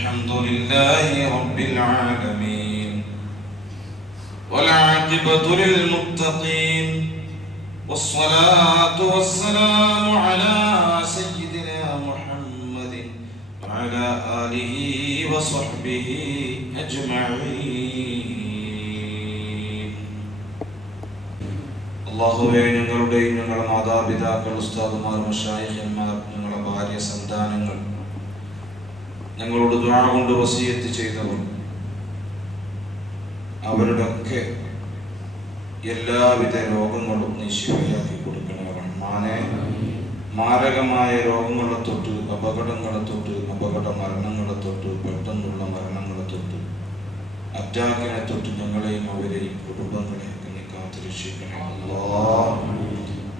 الحمد لله رب العالمين والعاقبة للمتقين والصلاة والسلام على سيدنا محمد وعلى آله وصحبه أجمعين അള്ളാഹുവെ ഞങ്ങളുടെയും ഞങ്ങളുടെ മാതാപിതാക്കൾ ഉസ്താദുമാർ മഷായിഹന്മാർ ഞങ്ങളുടെ ഭാര്യ സന്താനങ്ങൾ ഞങ്ങളോട് ദുആ കൊണ്ട് വസീയത്ത് ചെയ്തവർ അവരുടെ ഒക്കെ എല്ലാവിധ രോഗങ്ങളും നീ ശിവയാക്കി കൊടുക്കണേ മാരകമായ രോഗങ്ങളെ തൊട്ട് അപകടങ്ങളെ തൊട്ട് അപകട മരണങ്ങളെ തൊട്ട് പെട്ടെന്നുള്ള മരണങ്ങളെ തൊട്ട് അറ്റാക്കിനെ തൊട്ട് ഞങ്ങളെയും അവരെയും കുടുംബങ്ങളെയൊക്കെ നീ കാത്തുരക്ഷിക്കണേ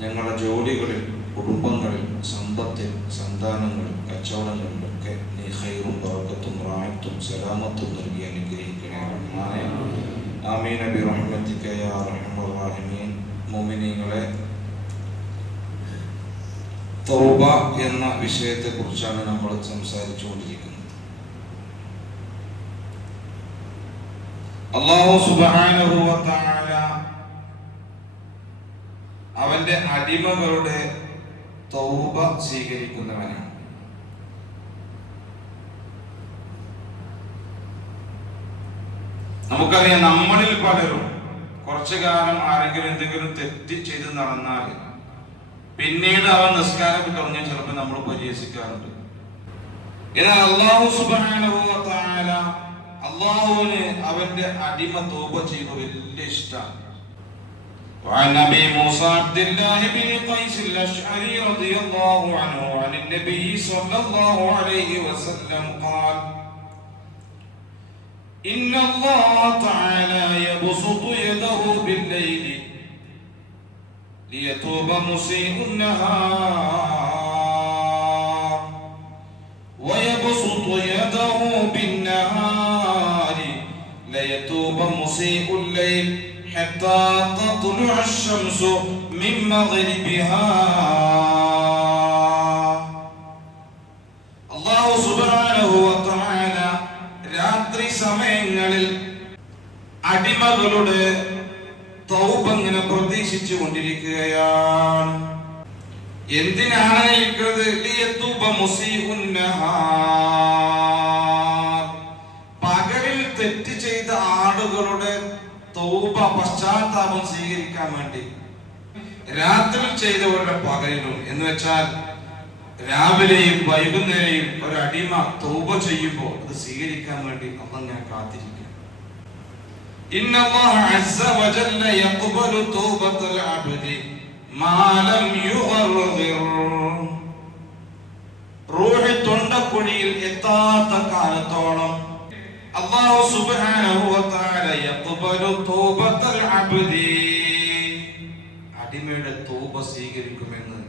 ഞങ്ങളുടെ ജോലികളിൽ കുടുംബങ്ങളിൽ സമ്പത്തിൽ സന്താനങ്ങളിൽ കച്ചവടങ്ങളിലൊക്കെ ഹൈറും ബർക്കത്തും റായത്തും സലാമത്തും നൽകി അനുഗ്രഹിക്കണേ റഹ്മാനെ برحمتك يا യാ അർഹമർ റഹീമീൻ മുഅ്മിനീങ്ങളെ തൗബ എന്ന വിഷയത്തെ കുറിച്ചാണ് നമ്മൾ സംസാരിച്ചു കൊണ്ടിരിക്കുന്നത് അള്ളാഹു സുബ്ഹാനഹു വതആല അവന്റെ അടിമകളുടെ തൗബ സ്വീകരിക്കുന്നവനാണ്. നമുക്കറിയാം നമ്മളിൽ പലരും കുറച്ചു കാലം ആരെങ്കിലും എന്തെങ്കിലും തെറ്റ് ചെയ്ത് നടന്നാൽ പിന്നീട് അവൻ നിസ്കാരം തുടങ്ങിയ ചിലപ്പോൾ നമ്മൾ പരിഹസിക്കാറുണ്ട് എന്നാൽ അള്ളാഹു സുബ്ഹാനഹു വ തആല അള്ളാഹുവിന് അവന്റെ അടിമ തോപ ചെയ്ത് വലിയ ഇഷ്ടമാണ് وعن ابي موسى عبد الله بن قيس الاشعري رضي الله عنه عن النبي صلى الله عليه وسلم قال إن الله تعالى يبسط يده بالليل ليتوب مسيء النهار ويبسط يده بالنهار ليتوب مسيء الليل حتى تطلع الشمس من مغربها. الله سبحانه وتعالى സമയങ്ങളിൽ അടിമകളുടെ തൗപങ്ങനെ പ്രതീക്ഷിച്ചു കൊണ്ടിരിക്കുകയാണ്. എന്തിനാണ് പകലിൽ തെറ്റ് ചെയ്ത ആളുകളുടെ തൗബ പശ്ചാത്താപം സ്വീകരിക്കാൻ വേണ്ടി രാത്രി ചെയ്തവരുടെ പകലിലും. എന്ന് വെച്ചാൽ രാവിലെയും വൈകുന്നേരെയും ഒരു അടിമ തൗബ ചെയ്യുമ്പോൾ അത് സ്വീകരിക്കാൻ വേണ്ടി അമ്മ ഞാൻ കാത്തിരിക്കും റൂഹി തൊണ്ടക്കുഴിയിൽ എത്താത്ത കാലത്തോളം സുബ്ഹാനഹു വ തആല അബ്ദി. അടിമയുടെ തൗബ സ്വീകരിക്കുമെന്ന്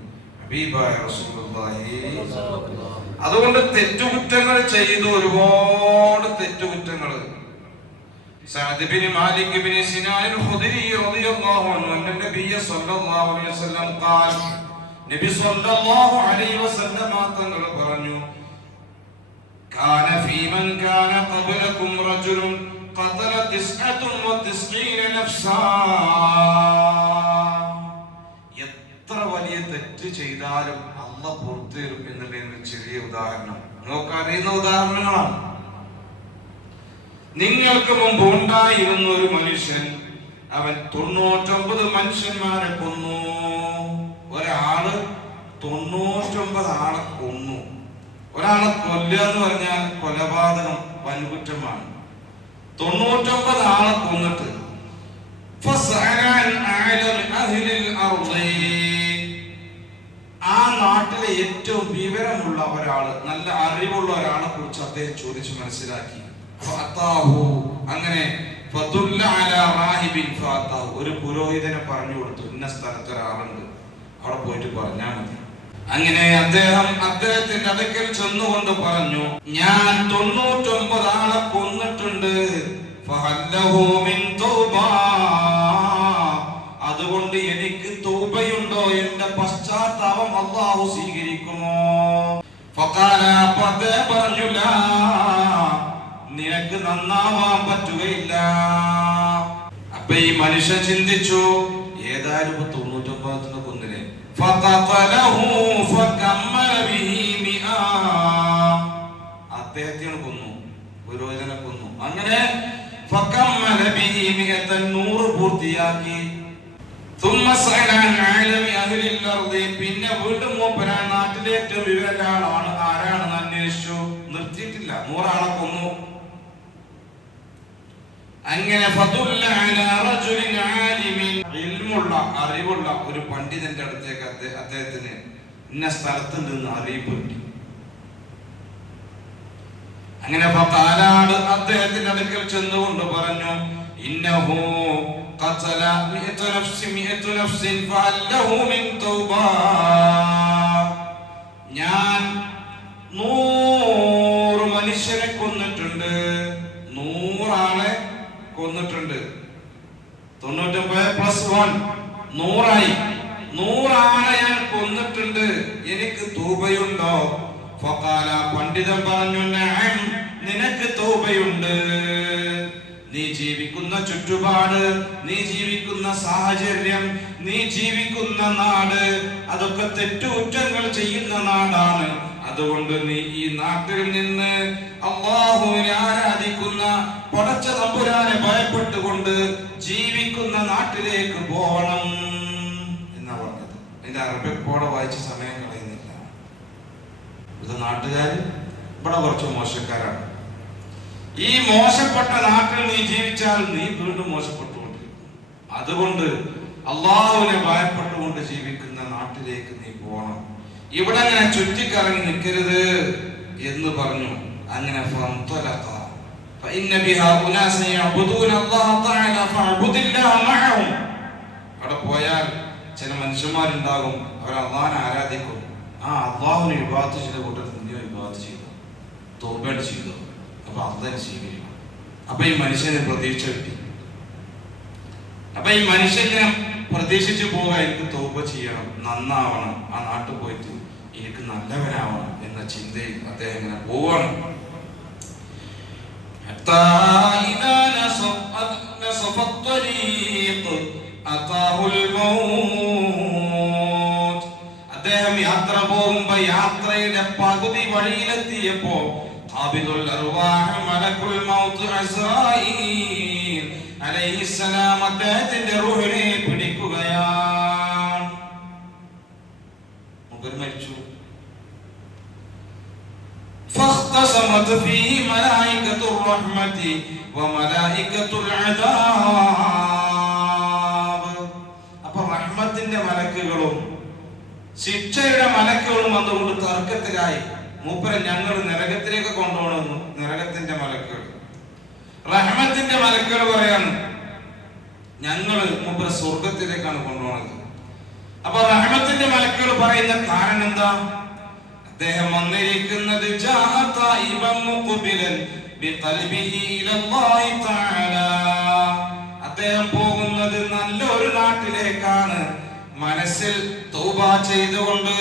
അതുകൊണ്ട് തെറ്റുകുറ്റങ്ങൾ ചെയ്തു ഒരുപാട് തെറ്റുകുറ്റങ്ങൾ سعد بن مالك بن سنان الخدري رضي الله عنه أن النبي صلى الله عليه وسلم قال നബി സല്ലല്ലാഹു അലൈഹി വസല്ലമ തങ്ങൾ പറഞ്ഞു كان في من كان قبلكم رجل قتل تسعة وتسعين نفسا ചെയ്താലും അമ്മ പുറത്തു വരും എന്നുള്ളതിന് ചെറിയ ഉദാഹരണം. നോക്കറിയുന്ന ഉദാഹരണങ്ങളാണ്. നിങ്ങൾക്ക് മുമ്പ് ഉണ്ടായിരുന്ന ഒരു മനുഷ്യൻ അവൻ തൊണ്ണൂറ്റൊമ്പത് മനുഷ്യന്മാരെ കൊന്നു. ഒരാൾ തൊണ്ണൂറ്റൊമ്പത് ആളെ കൊന്നു. ഒരാളെ കൊല്ലുക എന്ന് പറഞ്ഞാൽ കൊലപാതകം വൻകുറ്റമാണ്. തൊണ്ണൂറ്റൊമ്പത് ആളെ കൊന്നിട്ട് ഫസ്അൻ അലൽ അഹ്ലിൽ നാട്ടിലെ ഏറ്റവും വിവരമുള്ള ഒരാൾ നല്ല അറിവുള്ള ഒരാളെ കുറിച്ച് അദ്ദേഹം ചോദിച്ചു മനസ്സിലാക്കി. അങ്ങനെ. ഒരു പുരോഹിതനെ പറഞ്ഞു കൊടുത്തു ഇന്ന സ്ഥലത്ത് ഒരാളുണ്ട് അവിടെ പോയിട്ട് പറഞ്ഞാൽ മതി അങ്ങനെ അദ്ദേഹം അദ്ദേഹത്തിന്റെ അടുക്കൽ ചെന്നുകൊണ്ട് പറഞ്ഞു ഞാൻ തൊണ്ണൂറ്റൊമ്പത് ആളെ കൊന്നിട്ടുണ്ട്. അതുകൊണ്ട് എനിക്ക് അള്ളാഹു സ്വീകരിക്കുമോ? ഫഖാല അപ്പൊ അദ്ദേഹം പറഞ്ഞു നിനക്ക് നന്നാവാൻ പറ്റുകയില്ല. അപ്പൊ ഈ മനുഷ്യൻ ചിന്തിച്ചു ഏതായാലും ഇപ്പൊ തൊണ്ണൂറ്റൊമ്പതിന് കൊന്നിനെ. അദ്ദേഹത്തെയാണ് കൊന്നു പുരോഹിതനെ കൊന്നു. അങ്ങനെ നൂറ് പൂർത്തിയാക്കി. പിന്നെ വീണ്ടും മൂപ്പരാൻ നാട്ടിലെ ഏറ്റവും വിവരമുള്ള ആളാണ്. ആരാണെന്ന് അന്വേഷിച്ചു. നിർത്തിയിട്ടില്ല. നൂറാളെ കൊന്നു. അങ്ങനെ ഇൽമുള്ള അറിവുള്ള ഒരു പണ്ഡിതന്റെ അടുത്തേക്ക് അദ്ദേഹ- അദ്ദേഹത്തിന് ഇന്ന സ്ഥലത്ത് നിന്ന് അറിയിപ്പ് കിട്ടി അങ്ങനെ ഫഖാലാട് അദ്ദേഹത്തിന്റെ അടുക്കൽ ചെന്നുകൊണ്ട് പറഞ്ഞു ഇന്നഹു ഖതല مئة نفس مئة نفس ലഹു മിൻ തൗബാ ഞാൻ നൂറ് മനുഷ്യരെ കൊന്നിട്ടുണ്ട്. നൂറാളെ കൊന്നിട്ടുണ്ട്. തൊണ്ണൂറ്റൊമ്പത് പ്ലസ് വൺ നൂറായി. നൂറാളെ ഞാൻ കൊന്നിട്ടുണ്ട്. എനിക്ക് തൂബയുണ്ടോ? ഫഖാല പണ്ഡിതൻ പറഞ്ഞു നിനക്ക് തൗബയുണ്ട്. നീ ജീവിക്കുന്ന ചുറ്റുപാട് നീ ജീവിക്കുന്ന സാഹചര്യം നീ ജീവിക്കുന്ന നാട് അതൊക്കെ തെറ്റുകുറ്റങ്ങൾ ചെയ്യുന്ന നാടാണ്. അതുകൊണ്ട് നീ ഈ നാട്ടിൽ നിന്ന് അള്ളാഹുവിനെ ആരാധിക്കുന്ന പടച്ച തമ്പുരാനെ ഭയപ്പെട്ടുകൊണ്ട് ജീവിക്കുന്ന നാട്ടിലേക്ക് പോകണം എന്നാ പറഞ്ഞത്. അതിന്റെ അറബിക്കോടെ വായിച്ച സമയം കളയുന്നില്ല. ഇത് നാട്ടുകാർ ഇവിടെ കുറച്ച് മോശക്കാരാണ്. ഈ മോശപ്പെട്ട നാട്ടിൽ നീ ജീവിച്ചാൽ നീ വീണ്ടും മോശപ്പെട്ടുകൊണ്ടിരിക്കും അതുകൊണ്ട് അള്ളാഹുവിനെ ഭയപ്പെട്ടുകൊണ്ട് ജീവിക്കുന്ന നാട്ടിലേക്ക് നീ പോകണം. ഇവിടെ അങ്ങനെ ചുറ്റിക്കറങ്ങി നിൽക്കരുത് എന്ന് പറഞ്ഞു. അങ്ങനെ അവിടെ പോയാൽ ചില മനുഷ്യന്മാരുണ്ടാകും. അവർ അള്ളാഹിനെ ആരാധിക്കും. ആ അള്ളാഹുവിനെ വിവാഹത്തിൽ ചെയ്ത കൂട്ടത്തിൽ നീ വിവാഹത്ത് ചെയ്തു തോർബേഡ് ചെയ്തു അപ്പോൾ അന്തനെ സ്വീകരിക്കും. അപ്പൊ ഈ മനുഷ്യനെ പ്രതീക്ഷ കിട്ടി. അപ്പൊ ഈ മനുഷ്യനെ പ്രതീക്ഷിച്ചു പോകാൻ എനിക്ക് തോപ്പ ചെയ്യണം നന്നാവണം ആ നാട്ടിൽ പോയിട്ട് എനിക്ക് നല്ലവനാവണം എന്ന ചിന്തയിൽ അദ്ദേഹം ഇങ്ങനെ പോവാണ്. അദ്ദേഹം യാത്ര പോകുമ്പോ യാത്രയുടെ പകുതി വഴിയിലെത്തിയപ്പോ ഖാബിദുൽ അർവാഹ് മലക്കുൽ മൗത്ത് അസ്രായീൽ അലൈഹിസ്സലാം അദ്ദേഹത്തിന്റെ റൂഹിനെ പിടിക്കുകയാണ് മൂപ്പർ മരിച്ചു فاختصمت فيه ملائكة الرحمة وملائكة العذاب അപ്പൊ റഹ്മത്തിന്റെ മലക്കുകളും ശിക്ഷയുടെ മലക്കുകളും വന്നുകൊണ്ട് തർക്കത്തിലായി മൂപ്പരെ ഞങ്ങൾ നരകത്തിലേക്ക് കൊണ്ടുപോകണമെന്നു നരകത്തിന്റെ മലക്കുകൾ. റഹ്മത്തിന്റെ മലക്കുകൾ പറയാണ് ഞങ്ങൾ മൂപ്പര് സ്വർഗത്തിലേക്കാണ് കൊണ്ടുപോകുന്നത് അപ്പൊ റഹ്മത്തിന്റെ മലക്കുകൾ പറയുന്ന കാരണം എന്താ? അദ്ദേഹം വന്നിരിക്കുന്നത് അദ്ദേഹം പോകുന്നത് നല്ലൊരു നാട്ടിലേക്കാണ്. മനസ്സിൽ തൗബ ചെയ്തുകൊണ്ട്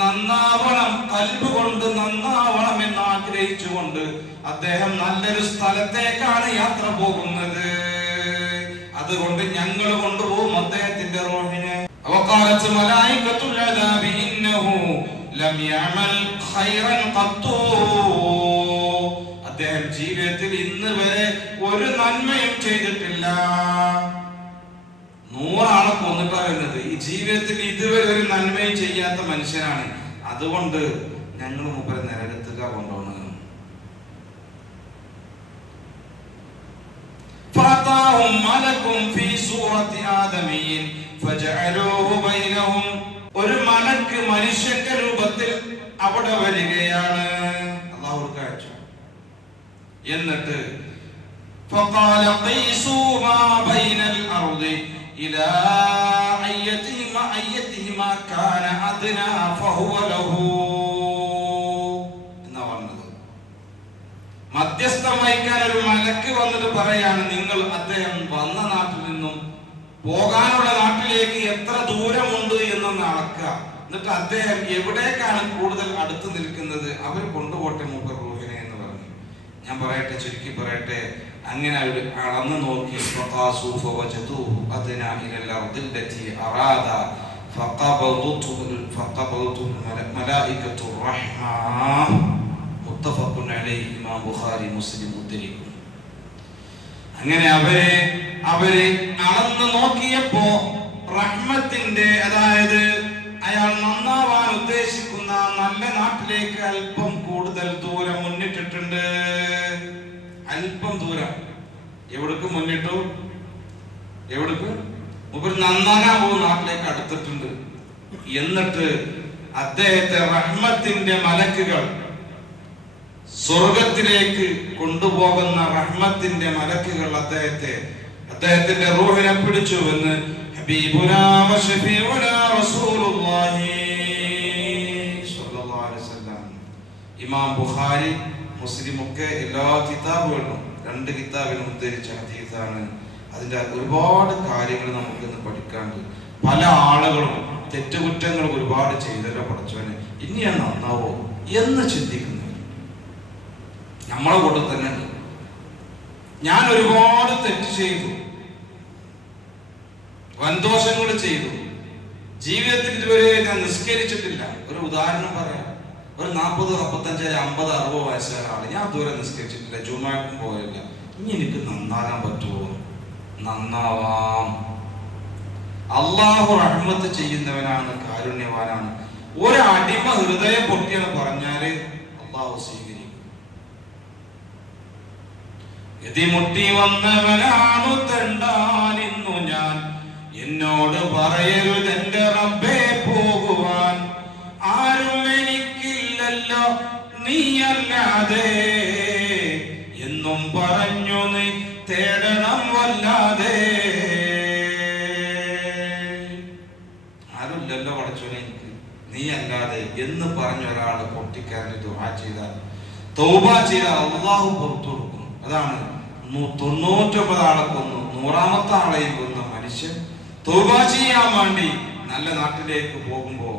നന്നാവണം കൽബ് കൊണ്ട് നന്നാവണം എന്ന് ആഗ്രഹിച്ചുകൊണ്ട് അദ്ദേഹം നല്ലൊരു സ്ഥലത്തേക്കാണ് യാത്ര പോകുന്നത് അതുകൊണ്ട് ഞങ്ങൾ കൊണ്ടുപോകും അദ്ദേഹത്തിന്റെ റോഹിനെ وقالت ملائكة العذاب إنه لم يعمل خيرا قط അദ്ദേഹം ജീവിതത്തിൽ ഇന്ന് വരെ ഒരു നന്മയും ചെയ്തിട്ടില്ല നൂറാളെ കൊന്നിട്ടാ വരുന്നത് ഈ ജീവിതത്തിൽ ഇതുവരെ ഒരു നന്മയും ചെയ്യാത്ത മനുഷ്യനാണ് അതുകൊണ്ട് ഞങ്ങൾ മൂപ്പരെ നരകത്തുക കൊണ്ടുപോകുന്നത് فأتاهم ملك في سورة آدمي فجعلوه بينهم ഒരു മലക്ക് മനുഷ്യന്റെ രൂപത്തിൽ അവിടെ വരികയാണ് അള്ളാഹു കാഴ്ച എന്നിട്ട് فقال قيسوا ما بين الأرض إلى أيتهما أيتهما كان أدنى فهو له എന്നാ പറഞ്ഞത് മധ്യസ്ഥം വഹിക്കാൻ ഒരു മലക്ക് വന്നിട്ട് പറയാണ് നിങ്ങൾ അദ്ദേഹം വന്ന നാട്ടിൽ നിന്നും പോകാനുള്ള നാട്ടിലേക്ക് എത്ര ദൂരമുണ്ട് എന്നൊന്ന് അളക്കുക എന്നിട്ട് അദ്ദേഹം എവിടേക്കാണ് കൂടുതൽ അടുത്ത് നിൽക്കുന്നത് അവർ കൊണ്ടുപോട്ടെ മൂപ്പർ റൂഹിനെ എന്ന് പറഞ്ഞു ഞാൻ പറയട്ടെ ചുരുക്കി പറയട്ടെ അങ്ങനെ അവർ അളന്നു നോക്കി. അങ്ങനെ അവരെ അവരെ അളന്ന് നോക്കിയപ്പോ റഹ്മത്തിന്റെ അതായത് അയാൾ നന്നാവാൻ ഉദ്ദേശിക്കുന്ന നല്ല നാട്ടിലേക്ക് അല്പം കൂടുതൽ ദൂരം മുന്നിട്ടിട്ടുണ്ട്. അല്പം ദൂരം. എവിടേക്ക് മുന്നിട്ടു എവിടേക്ക് മുമ്പ് നന്നാകാൻ പോകുന്ന നാട്ടിലേക്ക് അടുത്തിട്ടുണ്ട്. എന്നിട്ട് അദ്ദേഹത്തെ റഹ്മത്തിന്റെ മലക്കുകൾ സ്വർഗത്തിലേക്ക് കൊണ്ടുപോകുന്ന റഹ്മത്തിന്റെ മലക്കുകൾ അദ്ദേഹത്തെ അദ്ദേഹത്തിന്റെ റൂഹിനെ പിടിച്ചു എന്ന് ഇമാം ബുഖാരി മുസ്ലിം ഒക്കെ എല്ലാ കിതാബുകളിലും രണ്ട് കിതാബിലും ഉദ്ധരിച്ച ഹദീസാണ്. അതിന്റെ ഒരുപാട് കാര്യങ്ങൾ നമുക്ക് ഇന്ന് പഠിക്കാണ്ട് പല ആളുകളും തെറ്റുകുറ്റങ്ങൾ ഒരുപാട് ചെയ്തല്ലോ പഠിച്ചവന് ഇനി ഞാൻ നന്നാവോ എന്ന് ചിന്തിക്കുന്നു. നമ്മളെ കൂട്ടം തന്നെ ഞാൻ ഒരുപാട് തെറ്റ് ചെയ്തു. വൻദോഷങ്ങൾ ചെയ്തു. ജീവിതത്തിൽ ഇതുവരെ ഞാൻ നിസ്കരിച്ചിട്ടില്ല. ഒരു ഉദാഹരണം പറയാം. ഒരു നാൽപ്പത് നാൽപ്പത്തഞ്ച് അമ്പത് അറുപത് വയസ്സുള്ള ആൾ ഞാൻ ദൂരെ നിസ്കരിച്ചിട്ടില്ല. ജുമാക്കും പോയില്ല. ഇനി എനിക്ക് നന്നാകാൻ പറ്റുമോ? നന്നാവാം. അള്ളാഹു റഹ്മത്ത് ചെയ്യുന്നവനാണ് കാരുണ്യവാനാണ്. ഒരു അടിമ ഹൃദയം പൊട്ടിയെന്ന് പറഞ്ഞാൽ അള്ളാഹു സ്വീകരിക്കും. എതിമുട്ടി വന്നവനാണു തെണ്ടാനിന്നു ഞാൻ. എന്നോട് പറയരുതെന്റെ റബ്ബേ എനിക്കില്ലല്ലോ നീയല്ലാതെ. എന്നും പറഞ്ഞു നീ തേടണം വല്ലാതെ. ആരുമില്ലല്ലോ പഠിച്ചോനെ എനിക്ക്. നീ അല്ലാതെ എന്ന് പറഞ്ഞ ഒരാൾ പൊട്ടിക്കാരന് ദുആ ചെയ്താൽ തൗബ ചെയ്താൽ അള്ളാഹു പുറത്തു കൊടുക്കും. അതാണ് തൊണ്ണൂറ്റൊമ്പത് ആളെ കൊന്നു നൂറാമത്തെ ആളെയും കൊന്ന മനുഷ്യൻ. തൗബ ചെയ്യാൻ വേണ്ടി നല്ല നാട്ടിലേക്ക് പോകുമ്പോ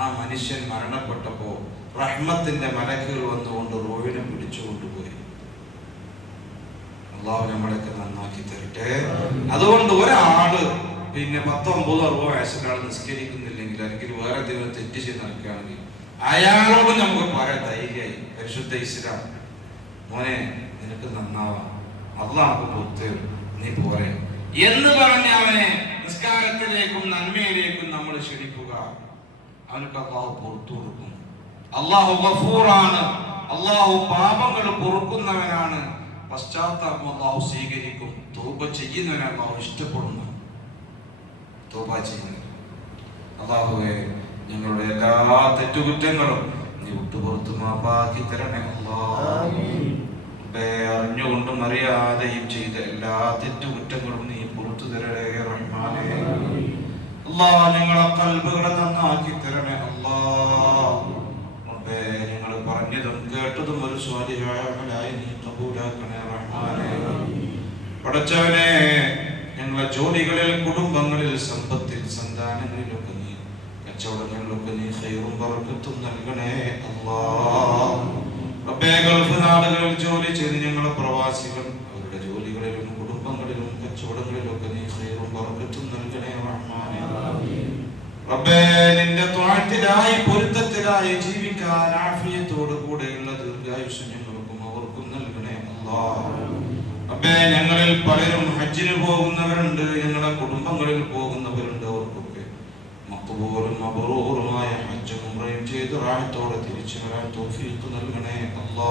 ആ മനുഷ്യൻ മരണപ്പെട്ടപ്പോ റഹ്മത്തിന്റെ മലക്കുകൾ വന്നുകൊണ്ട് റോവിനെ പിടിച്ചുകൊണ്ടുപോയി അള്ളാഹു നമ്മളെയൊക്കെ നന്നാക്കി തരട്ടെ. അതുകൊണ്ട് ഒരാൾ പിന്നെ പത്തൊമ്പതോ അറുപത് വയസ്സിലാൾ നിസ്കരിക്കുന്നില്ലെങ്കിൽ അല്ലെങ്കിൽ വേറെ എന്തെങ്കിലും തെറ്റ് ചെയ്ത് നടക്കുകയാണെങ്കിൽ അയാളോട് നമുക്ക് പറയാൻ ധൈര്യമായി പരിശുദ്ധ ഇസ്ലാം. മോനെ നിനക്ക് നന്നാവാം. അള്ളാഹു നമുക്ക് നീ പോരെ. എന്ന് പറഞ്ഞ് അവനെ നിസ്കാരത്തിലേക്കും നന്മയിലേക്കും നമ്മൾ ക്ഷണിക്കുക. അവനക്ക് അള്ളാഹു പുറത്തു കൊടുക്കും. അള്ളാഹു ഗഫൂറാണ്. അള്ളാഹു പാപങ്ങൾ പൊറുക്കുന്നവനാണ്. പശ്ചാത്താപം അള്ളാഹു സ്വീകരിക്കും. തോപ ചെയ്യുന്നവനെ അള്ളാഹു ഇഷ്ടപ്പെടുന്നു. തോപ ചെയ്യുന്നവൻ അള്ളാഹുവെ ഞങ്ങളുടെ എല്ലാ തെറ്റുകുറ്റങ്ങളും നീ വിട്ടുപുറത്ത് മാപ്പാക്കി തരണേ അള്ളാഹേ അറിഞ്ഞുകൊണ്ടും അറിയാതെയും ചെയ്ത എല്ലാ തെറ്റുകുറ്റങ്ങളും നീ പുറത്തു തരണേ റഹ്മാനേ. അല്ലാ നിങ്ങളെ കൽബുകളെ നന്നാക്കി തരണേ അല്ലാ റബ്ബേ ഞങ്ങൾ പറഞ്ഞതും കേട്ടതും ഒരു സ്വാധീനമായി നീ കബൂലാക്കണേ റഹ്മാനേ. പടച്ചവനെ ഞങ്ങളെ ജോലികളിൽ കുടുംബങ്ങളിൽ സമ്പത്തിൽ സന്താനങ്ങളിലൊക്കെ നീ കച്ചവടങ്ങളിലൊക്കെ നീ ഹൈറും പറക്കത്തും നൽകണേ അല്ലാ. റബ്ബേ ഗൾഫ് നാടുകളിൽ ജോലി ചെയ്ത് ഞങ്ങളെ പ്രവാസികൾ അവരുടെ ജോലികളിലും കുടുംബങ്ങളിലും കച്ചവടങ്ങളിലൊക്കെ നീ ഹൈറും പറക്കത്തും നൽകണേ റഹ്മാനേ. റബ്ബേ നിന്റെ ത്വാഴത്തിലായി പൊരുത്തത്തിലായി ജീവിക്കാൻ ആഫിയത്തോടു റബ്ബേ ഞങ്ങളിൽ പലരും ഹജ്ജിന് പോകുന്നവരുണ്ട് ഞങ്ങളുടെ കുടുംബങ്ങളിൽ പോകുന്നവരുണ്ട് അവർക്കൊക്കെ. മക്ബൂലും മബറൂറുമായ ഹജ്ജും ഉംറയും ചെയ്ത് റാഹത്തോടെ തിരിച്ചു വരാൻ തൗഫീഖ് നൽകണേ. അല്ലാ.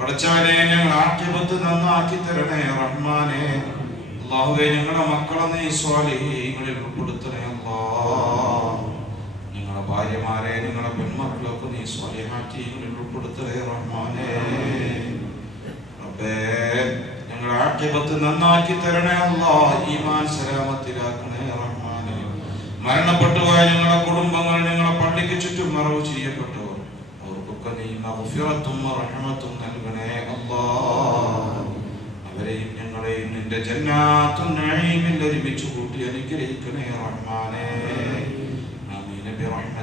പടച്ചവനെ ഞങ്ങൾ ആക്കിപത്ത് നന്നാക്കി തരണേ റഹ്മാനെ. അള്ളാഹുവെ ഞങ്ങളുടെ മക്കളെ നീ സ്വാലിഹീങ്ങളിൽ ഉൾപ്പെടുത്തണേ. അല്ലാ. ഭാര്യമാരെ നിങ്ങളെ പെൺമക്കളൊക്കെ നീ സ്വാലിഹാറ്റീങ്ങളിൽ ഉൾപ്പെടുത്തണേ റഹ്മാനെ. റബ്ബേ ഞങ്ങളുടെ ആക്ഷേപത്ത് നന്നാക്കി തരണേ അല്ലാ. ഈമാൻ സലാമത്തിലാക്കണേ റഹ്മാനെ. മരണപ്പെട്ടു പോയ ഞങ്ങളുടെ കുടുംബങ്ങൾ നിങ്ങളെ പള്ളിക്ക് ചുറ്റും മറവ് ചെയ്യപ്പെട്ടവർ. അവർക്കൊക്കെ നീ മഹഫിറത്തും റഹ്മത്തും നൽകണേ അല്ലാ. അവരെയും ഞങ്ങളെയും നിന്റെ ജന്നാത്തുൻ നഈമിൽ ഒരുമിച്ച് കൂട്ടി അനുഗ്രഹിക്കണേ റഹ്മാനേ.